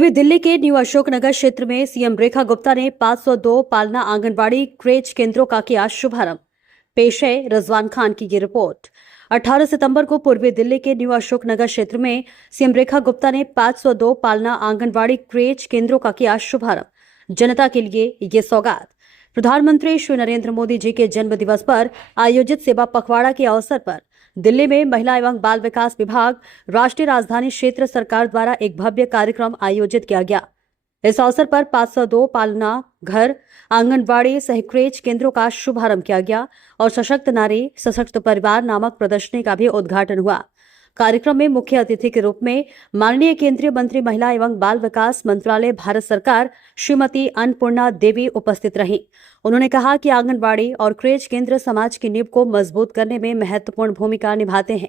पूर्वी दिल्ली के न्यू अशोकनगर क्षेत्र में सीएम रेखा गुप्ता ने 502 पालना आंगनबाड़ी क्रेच केंद्रों का किया शुभारंभ। पेश है रिजवान खान की ये रिपोर्ट। 18 सितंबर को पूर्वी दिल्ली के न्यू अशोकनगर क्षेत्र में सीएम रेखा गुप्ता ने 502 पालना आंगनबाड़ी क्रेच केंद्रों का किया शुभारंभ। जनता के लिए ये सौगात। प्रधानमंत्री श्री नरेंद्र मोदी जी के जन्म दिवस पर आयोजित सेवा पखवाड़ा के अवसर पर दिल्ली में महिला एवं बाल विकास विभाग, राष्ट्रीय राजधानी क्षेत्र सरकार द्वारा एक भव्य कार्यक्रम आयोजित किया गया। इस अवसर पर 502 पालना घर आंगनबाड़ी सह क्रेच केंद्रों का शुभारंभ किया गया और सशक्त नारी सशक्त परिवार नामक प्रदर्शनी का भी उद्घाटन हुआ। कार्यक्रम में मुख्य अतिथि के रूप में माननीय केंद्रीय मंत्री महिला एवं बाल विकास मंत्रालय भारत सरकार श्रीमती अन्नपूर्णा देवी उपस्थित रहीं। उन्होंने कहा कि आंगनबाड़ी और क्रेच केंद्र समाज की नींव को मजबूत करने में महत्वपूर्ण भूमिका निभाते हैं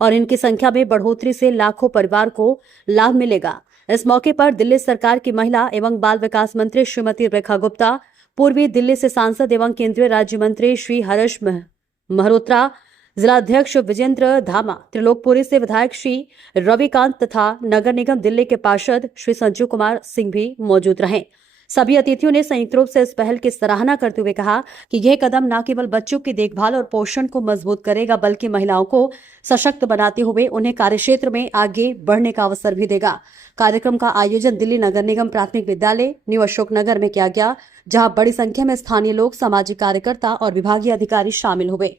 और इनकी संख्या में बढ़ोतरी से लाखों परिवार को लाभ मिलेगा। इस मौके पर दिल्ली सरकार की महिला एवं बाल विकास मंत्री श्रीमती रेखा गुप्ता, पूर्वी दिल्ली से सांसद एवं केंद्रीय राज्य मंत्री श्री हर्ष मल्होत्रा, जिलाध्यक्ष विजेंद्र धामा, त्रिलोकपुरी से विधायक श्री रविकांत तथा नगर निगम दिल्ली के पार्षद श्री संजीव कुमार सिंह भी मौजूद रहे। सभी अतिथियों ने संयुक्त रूप से इस पहल की सराहना करते हुए कहा कि यह कदम न केवल बच्चों की देखभाल और पोषण को मजबूत करेगा, बल्कि महिलाओं को सशक्त बनाते हुए उन्हें कार्यक्षेत्र में आगे बढ़ने का अवसर भी देगा। कार्यक्रम का आयोजन दिल्ली नगर निगम प्राथमिक विद्यालय न्यू अशोकनगर में किया गया, जहां बड़ी संख्या में स्थानीय लोग, सामाजिक कार्यकर्ता और विभागीय अधिकारी शामिल हुए।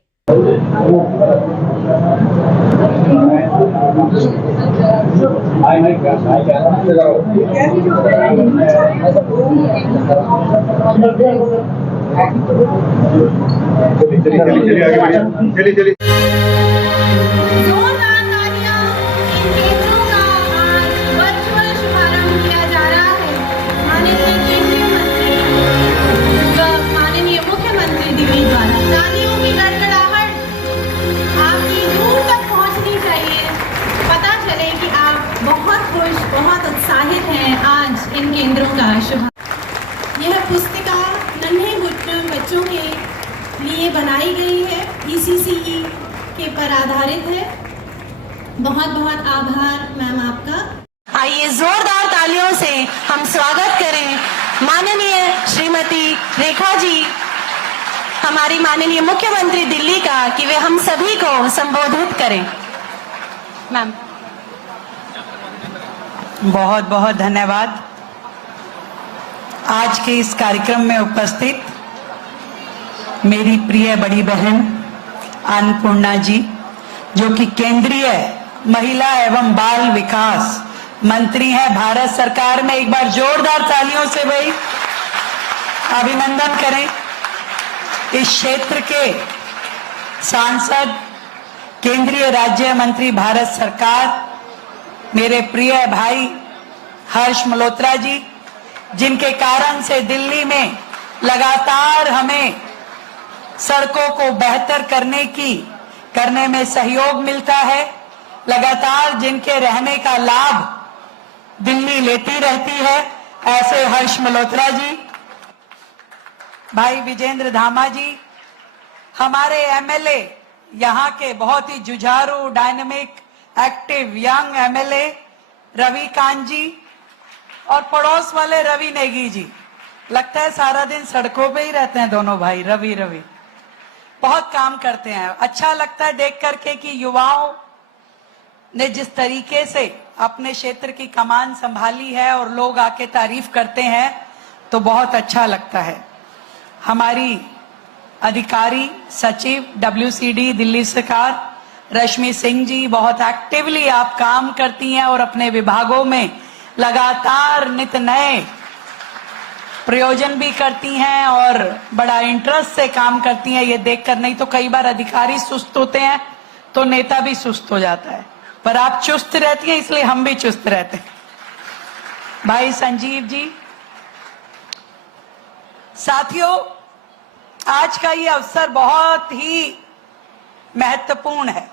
बहुत उत्साहित हैं आज इन केंद्रों का शुभारंभ। यह पुस्तिका नन्हे बच्चों के लिए बनाई गई है, ECCE के पर आधारित है। बहुत बहुत आभार मैम आपका। आइए जोरदार तालियों से हम स्वागत करें माननीय श्रीमती रेखा जी, हमारी माननीय मुख्यमंत्री दिल्ली का, कि वे हम सभी को संबोधित करें। मैम बहुत बहुत धन्यवाद। आज के इस कार्यक्रम में उपस्थित मेरी प्रिय बड़ी बहन अन्नपूर्णा जी, जो कि केंद्रीय महिला एवं बाल विकास मंत्री हैं भारत सरकार में, एक बार जोरदार तालियों से भाई अभिनंदन करें। इस क्षेत्र के सांसद, केंद्रीय राज्य मंत्री भारत सरकार, मेरे प्रिय भाई हर्ष मल्होत्रा जी, जिनके कारण से दिल्ली में लगातार हमें सड़कों को बेहतर करने में सहयोग मिलता है, लगातार जिनके रहने का लाभ दिल्ली लेती रहती है, ऐसे हर्ष मल्होत्रा जी, भाई विजेंद्र धामा जी, हमारे MLA, यहाँ के बहुत ही जुझारू, dynamic, active young MLA Ravikant ji, और पड़ोस वाले रवि नेगी जी। लगता है सारा दिन सड़कों पे ही रहते हैं दोनों भाई। रवि बहुत काम करते हैं। अच्छा लगता है देख करके कि युवाओं ने जिस तरीके से अपने क्षेत्र की कमान संभाली है और लोग आके तारीफ करते हैं, तो बहुत अच्छा लगता है। हमारी अधिकारी सचिव WCD दिल्ली सरकार रश्मि सिंह जी, बहुत एक्टिवली आप काम करती हैं और अपने विभागों में लगातार नित नए प्रयोजन भी करती हैं और बड़ा इंटरेस्ट से काम करती हैं। ये देखकर, नहीं तो कई बार अधिकारी सुस्त होते हैं तो नेता भी सुस्त हो जाता है, पर आप चुस्त रहती हैं, इसलिए हम भी चुस्त रहते हैं। भाई संजीव जी, साथियों, आज का ये अवसर बहुत ही महत्वपूर्ण है।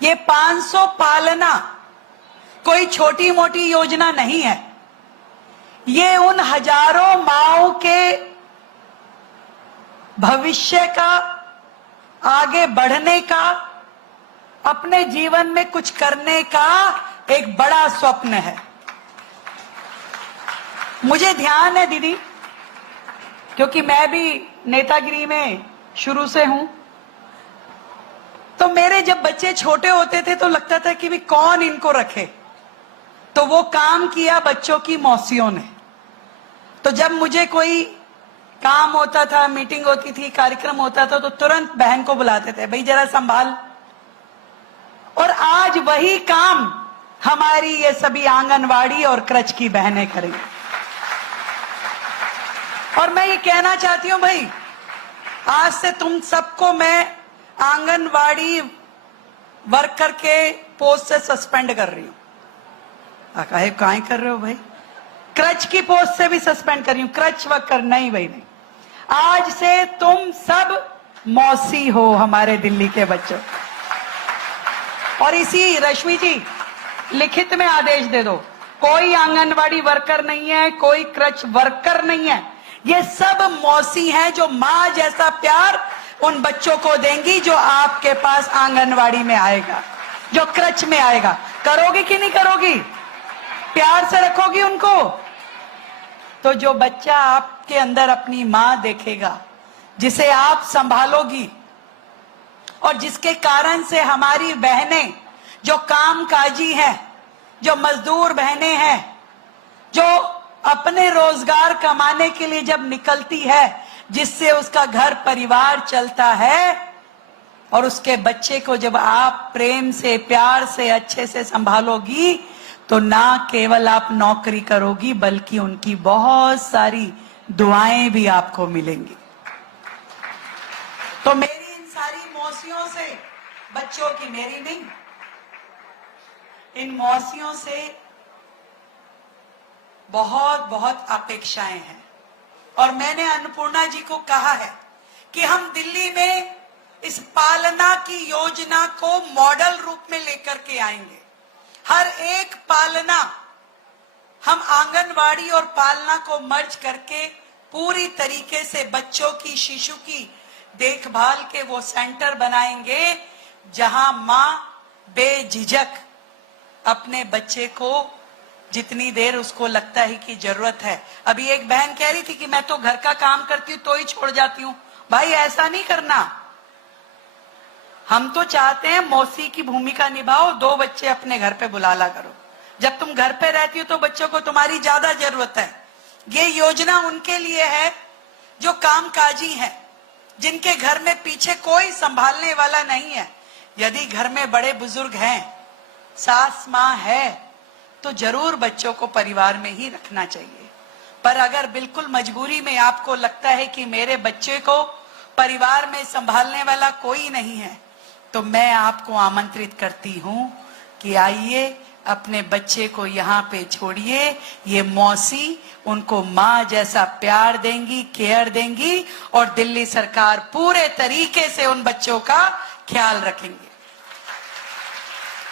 ये 500 पालना कोई छोटी मोटी योजना नहीं है। ये उन हजारों माओं के भविष्य का, आगे बढ़ने का, अपने जीवन में कुछ करने का एक बड़ा स्वप्न है। मुझे ध्यान है दीदी, क्योंकि मैं भी नेतागिरी में शुरू से हूं, तो मेरे जब बच्चे छोटे होते थे तो लगता था कि भी कौन इनको रखे, तो वो काम किया बच्चों की मौसियों ने। तो जब मुझे कोई काम होता था, मीटिंग होती थी, कार्यक्रम होता था, तो तुरंत बहन को बुलाते थे, भाई जरा संभाल। और आज वही काम हमारी ये सभी आंगनवाड़ी और क्रच की बहनें करेंगी। और मैं ये कहना चाहती हूं भाई, आज से तुम सबको मैं आंगनवाड़ी वर्कर के पोस्ट से सस्पेंड कर रही हूं। काहे कर रहे हो भाई? क्रच की पोस्ट से भी सस्पेंड कर रही हूं। क्रच वर्कर नहीं भाई, नहीं। आज से तुम सब मौसी हो हमारे दिल्ली के बच्चों। और इसी रश्मि जी, लिखित में आदेश दे दो, कोई आंगनवाड़ी वर्कर नहीं है, कोई क्रच वर्कर नहीं है, ये सब मौसी हैं जो मां जैसा प्यार उन बच्चों को देंगी जो आपके पास आंगनवाड़ी में आएगा, जो क्रच में आएगा। करोगी कि नहीं करोगी? प्यार से रखोगी उनको? तो जो बच्चा आपके अंदर अपनी मां देखेगा, जिसे आप संभालोगी, और जिसके कारण से हमारी बहनें जो कामकाजी हैं, जो मजदूर बहनें हैं, जो अपने रोजगार कमाने के लिए जब निकलती है, जिससे उसका घर परिवार चलता है, और उसके बच्चे को जब आप प्रेम से, प्यार से, अच्छे से संभालोगी, तो ना केवल आप नौकरी करोगी, बल्कि उनकी बहुत सारी दुआएं भी आपको मिलेंगी। तो मेरी इन सारी मौसियों से, बच्चों की मेरी नहीं, इन मौसियों से बहुत बहुत अपेक्षाएं हैं। और मैंने अन्नपूर्णा जी को कहा है कि हम दिल्ली में इस पालना की योजना को मॉडल रूप में लेकर के आएंगे। हर एक पालना, हम आंगनवाड़ी और पालना को मर्ज करके पूरी तरीके से बच्चों की, शिशु की देखभाल के वो सेंटर बनाएंगे, जहां मां बेझिझक अपने बच्चे को जितनी देर उसको लगता है कि जरूरत है। अभी एक बहन कह रही थी कि मैं तो घर का काम करती हूं तो ही छोड़ जाती हूं। भाई ऐसा नहीं करना। हम तो चाहते हैं मौसी की भूमिका निभाओ, 2 बच्चे अपने घर पे बुला ला करो। जब तुम घर पे रहती हो तो बच्चों को तुम्हारी ज्यादा जरूरत है। ये योजना उनके लिए है जो कामकाजी है, जिनके घर में पीछे कोई संभालने वाला नहीं है। यदि घर में बड़े बुजुर्ग हैं, सास मां है, तो जरूर बच्चों को परिवार में ही रखना चाहिए। पर अगर बिल्कुल मजबूरी में आपको लगता है कि मेरे बच्चे को परिवार में संभालने वाला कोई नहीं है, तो मैं आपको आमंत्रित करती हूं कि आइए, अपने बच्चे को यहाँ पे छोड़िए। ये मौसी उनको माँ जैसा प्यार देंगी, केयर देंगी, और दिल्ली सरकार पूरे तरीके से उन बच्चों का ख्याल रखेंगे।